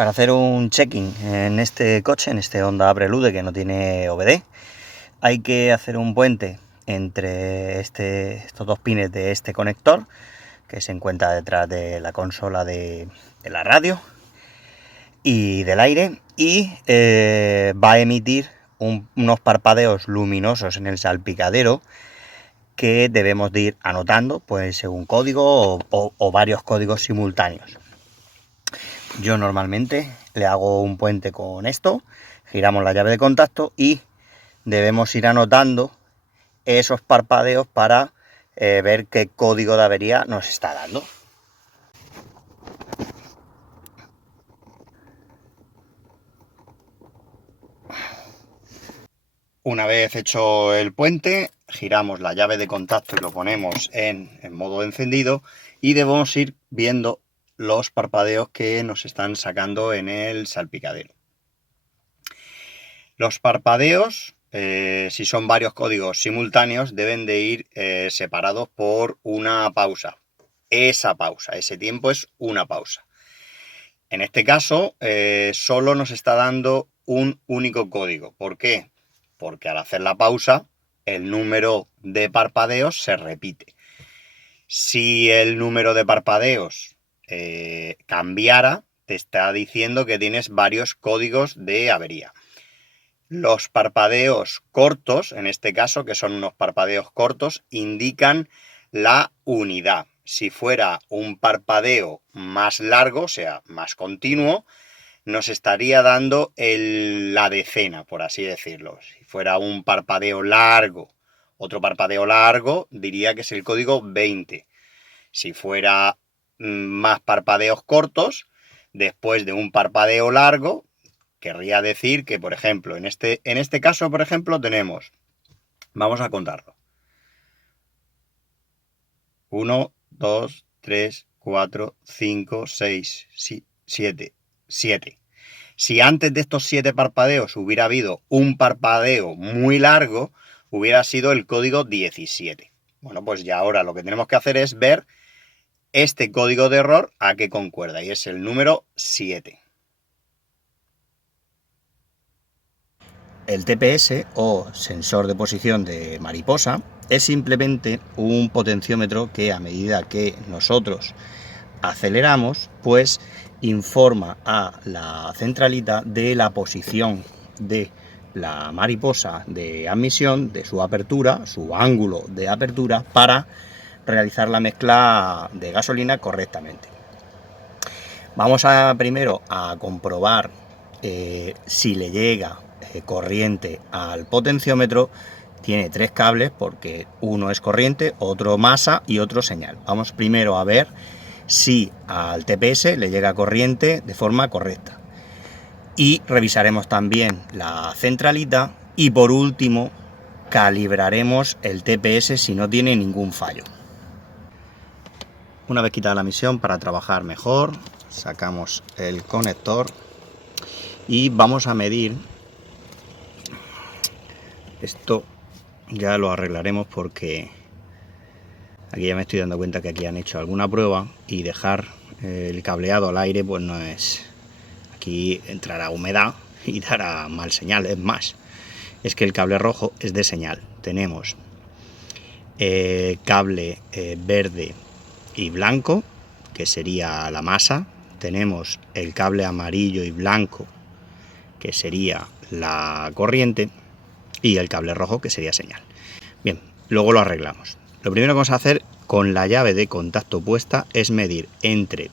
Para hacer un checking en este coche, en este Honda Prelude que no tiene OBD, hay que hacer un puente entre estos dos pines de este conector que se encuentra detrás de la consola de la radio y del aire, y va a emitir unos parpadeos luminosos en el salpicadero que debemos de ir anotando, pues según código o varios códigos simultáneos. Yo normalmente le hago un puente con esto, giramos la llave de contacto y debemos ir anotando esos parpadeos para ver qué código de avería nos está dando. Una vez hecho el puente, giramos la llave de contacto y lo ponemos en modo encendido y debemos ir viendo los parpadeos que nos están sacando en el salpicadero. Los parpadeos, si son varios códigos simultáneos, deben de ir separados por una pausa. Ese tiempo es una pausa. En este caso, solo nos está dando un único código. ¿Por qué? Porque al hacer la pausa, el número de parpadeos se repite. Si el número de parpadeos cambiara, te está diciendo que tienes varios códigos de avería. Los parpadeos cortos, en este caso, que son unos parpadeos cortos, indican la unidad. Si fuera un parpadeo más largo, o sea, más continuo, nos estaría dando la decena, por así decirlo. Si fuera un parpadeo largo, otro parpadeo largo, diría que es el código 20. Si fuera más parpadeos cortos, después de un parpadeo largo, querría decir que, por ejemplo, en este caso, por ejemplo, tenemos, vamos a contarlo, 1, 2, 3, 4, 5, 6, 7, 7. Si antes de estos 7 parpadeos hubiera habido un parpadeo muy largo, hubiera sido el código 17. Bueno, pues ya ahora lo que tenemos que hacer es ver este código de error a qué concuerda, y es el número 7. El TPS, o sensor de posición de mariposa, es simplemente un potenciómetro que a medida que nosotros aceleramos, pues informa a la centralita de la posición de la mariposa de admisión, de su apertura, su ángulo de apertura, para realizar la mezcla de gasolina correctamente. Vamos primero a comprobar si le llega corriente al potenciómetro. Tiene 3 cables porque uno es corriente, otro masa y otro señal. Vamos primero a ver si al TPS le llega corriente de forma correcta. Y revisaremos también la centralita y por último calibraremos el TPS si no tiene ningún fallo. Una vez quitada la misión, para trabajar mejor, sacamos el conector y vamos a medir. Esto ya lo arreglaremos porque aquí ya me estoy dando cuenta que aquí han hecho alguna prueba y dejar el cableado al aire pues no es... Aquí entrará humedad y dará mal señal. Es más, es que el cable rojo es de señal. Tenemos cable verde y blanco, que sería la masa. Tenemos el cable amarillo y blanco, que sería la corriente, y el cable rojo, que sería señal. Bien, luego lo arreglamos. Lo primero que vamos a hacer con la llave de contacto puesta es medir entre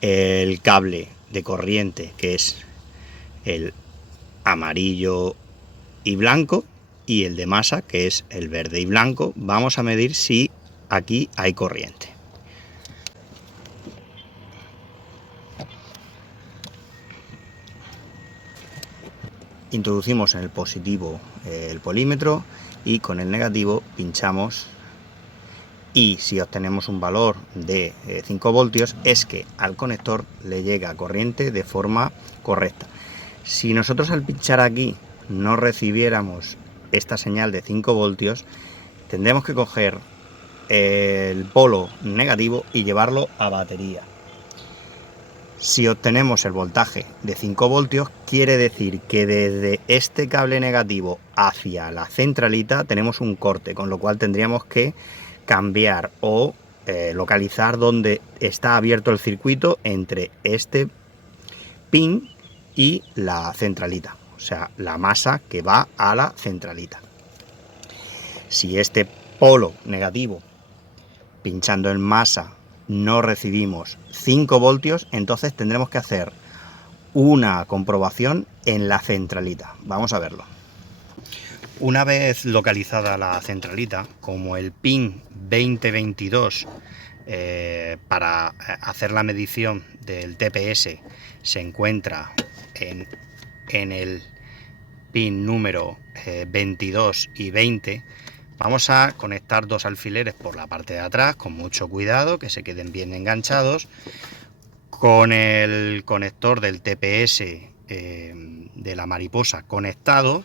el cable de corriente, que es el amarillo y blanco, y el de masa, que es el verde y blanco. Vamos a medir si aquí hay corriente. Introducimos en el positivo el polímetro y con el negativo pinchamos, y si obtenemos un valor de 5 voltios es que al conector le llega corriente de forma correcta. Si nosotros al pinchar aquí no recibiéramos esta señal de 5 voltios, tendremos que coger el polo negativo y llevarlo a batería. Si obtenemos el voltaje de 5 voltios, quiere decir que desde este cable negativo hacia la centralita tenemos un corte, con lo cual tendríamos que cambiar o localizar dónde está abierto el circuito entre este pin y la centralita, o sea, la masa que va a la centralita. Si este polo negativo, pinchando en masa, no recibimos 5 voltios, entonces tendremos que hacer una comprobación en la centralita. Vamos a verlo. Una vez localizada la centralita, como el pin 2022 para hacer la medición del TPS se encuentra en el pin número 22 y 20, vamos a conectar dos alfileres por la parte de atrás con mucho cuidado, que se queden bien enganchados, con el conector del TPS de la mariposa conectado.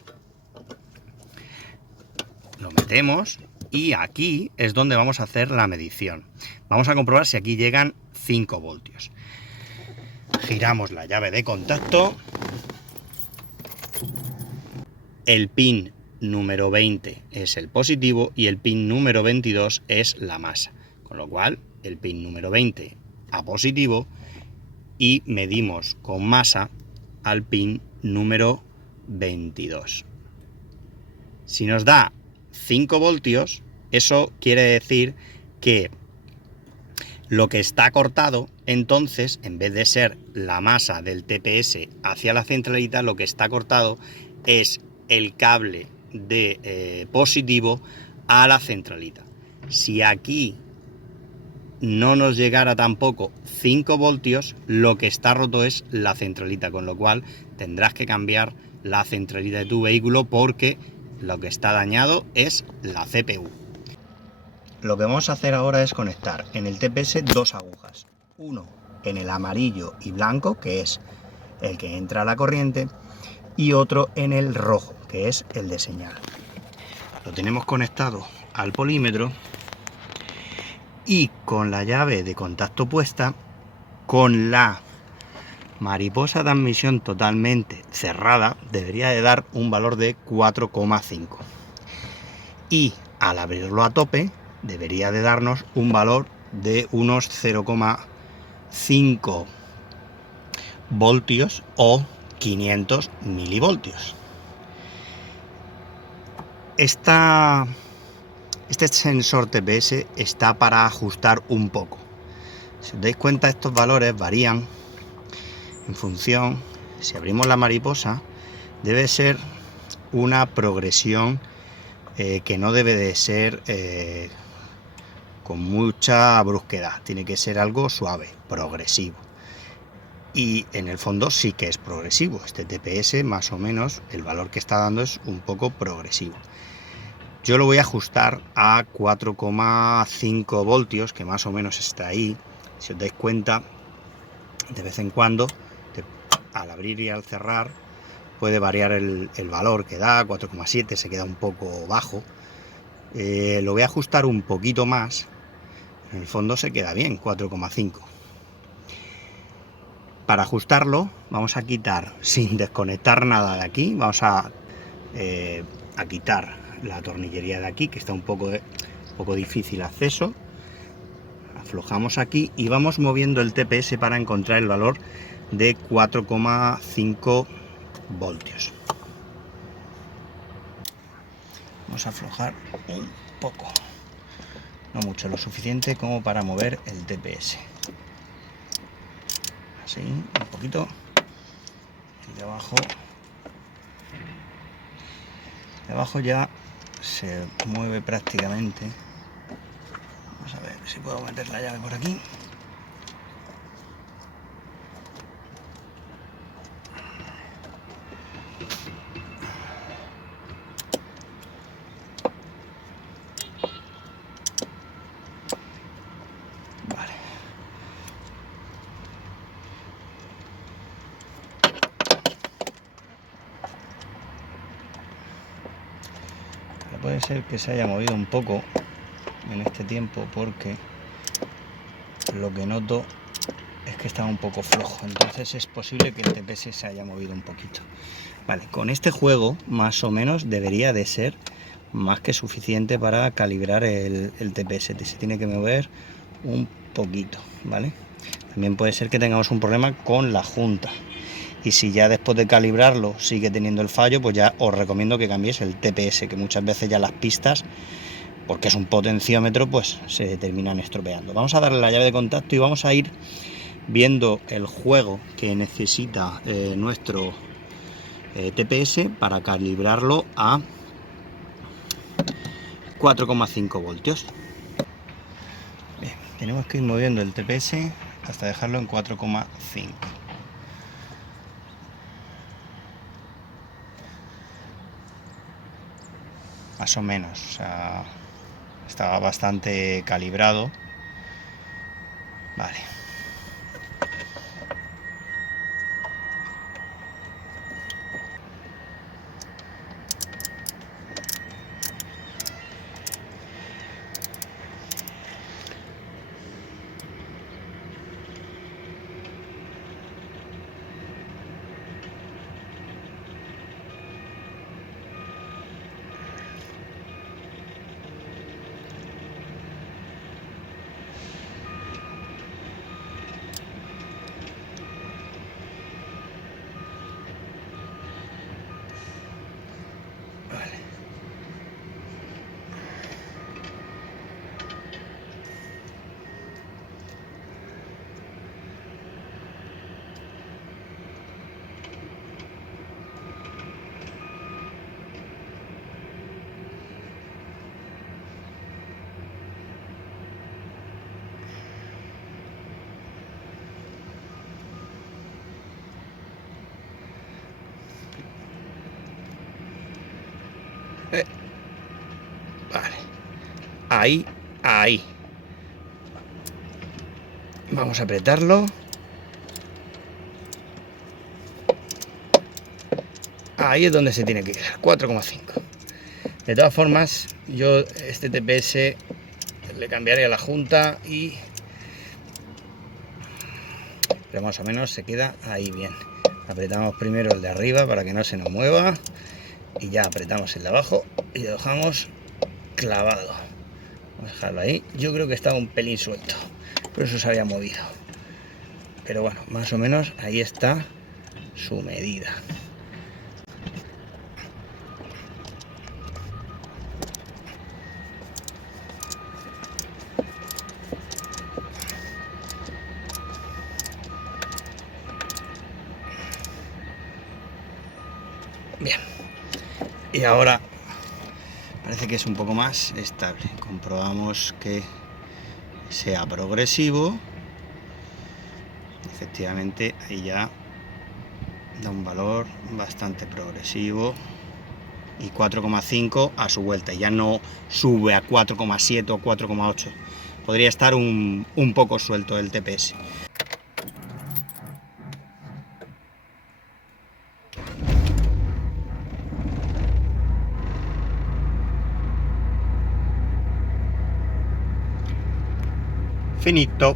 Lo metemos y aquí es donde vamos a hacer la medición. Vamos a comprobar si aquí llegan 5 voltios. Giramos la llave de contacto. El pin número 20 es el positivo y el pin número 22 es la masa. Con lo cual, el pin número 20 a positivo y medimos con masa al pin número 22. Si nos da 5 voltios, eso quiere decir que lo que está cortado, entonces, en vez de ser la masa del TPS hacia la centralita, lo que está cortado es el cable de positivo a la centralita. Si aquí no nos llegara tampoco 5 voltios, lo que está roto es la centralita, con lo cual tendrás que cambiar la centralita de tu vehículo porque lo que está dañado es la CPU. Lo que vamos a hacer ahora es conectar en el TPS dos agujas, uno en el amarillo y blanco, que es el que entra a la corriente, y otro en el rojo, que es el de señal. Lo tenemos conectado al polímetro y con la llave de contacto puesta, con la mariposa de admisión totalmente cerrada, debería de dar un valor de 4,5 y al abrirlo a tope debería de darnos un valor de unos 0,5 voltios o 500 milivoltios. Este sensor TPS está para ajustar un poco. Si os dais cuenta, estos valores varían en función. Si abrimos la mariposa, debe ser una progresión que no debe de ser con mucha brusquedad, tiene que ser algo suave, progresivo. Y en el fondo sí que es progresivo. Este TPS, más o menos, el valor que está dando es un poco progresivo. Yo lo voy a ajustar a 4,5 voltios, que más o menos está ahí. Si os dais cuenta, de vez en cuando, al abrir y al cerrar, puede variar el valor que da. 4,7 se queda un poco bajo. Lo voy a ajustar un poquito más. En el fondo se queda bien, 4,5. Para ajustarlo vamos a quitar, sin desconectar nada de aquí, vamos a quitar la tornillería de aquí, que está un poco difícil acceso. Aflojamos aquí y vamos moviendo el TPS para encontrar el valor de 4,5 voltios. Vamos a aflojar un poco, no mucho, lo suficiente como para mover el TPS. Así, un poquito. Y de abajo ya se mueve prácticamente. Vamos a ver si puedo meter la llave por aquí. Vale. Puede ser que se haya movido un poco en este tiempo porque lo que noto es que estaba un poco flojo, entonces es posible que el TPS se haya movido un poquito. Vale, con este juego más o menos debería de ser más que suficiente para calibrar el TPS. Se tiene que mover un poquito, ¿vale? También puede ser que tengamos un problema con la junta, y si ya después de calibrarlo sigue teniendo el fallo, pues ya os recomiendo que cambiéis el TPS, que muchas veces ya las pistas, porque es un potenciómetro, pues se terminan estropeando. Vamos a darle la llave de contacto y vamos a ir viendo el juego que necesita nuestro TPS para calibrarlo a 4,5 voltios. Bien, tenemos que ir moviendo el TPS hasta dejarlo en 4,5. Más o menos, o sea, estaba bastante calibrado. Vale. Vale. Ahí. Vamos a apretarlo. Ahí es donde se tiene que quedar, 4,5. De todas formas, yo este TPS le cambiaré a la junta pero más o menos se queda ahí bien. Apretamos primero el de arriba para que no se nos mueva y ya apretamos el de abajo y lo dejamos clavado. Vamos a dejarlo ahí. Yo creo que estaba un pelín suelto, por eso se había movido, pero bueno, más o menos ahí está su medida. Bien, y ahora parece que es un poco más estable. Comprobamos que sea progresivo. Efectivamente, ahí ya da un valor bastante progresivo y 4,5 a su vuelta, ya no sube a 4,7 o 4,8. Podría estar un poco suelto el TPS. Finito.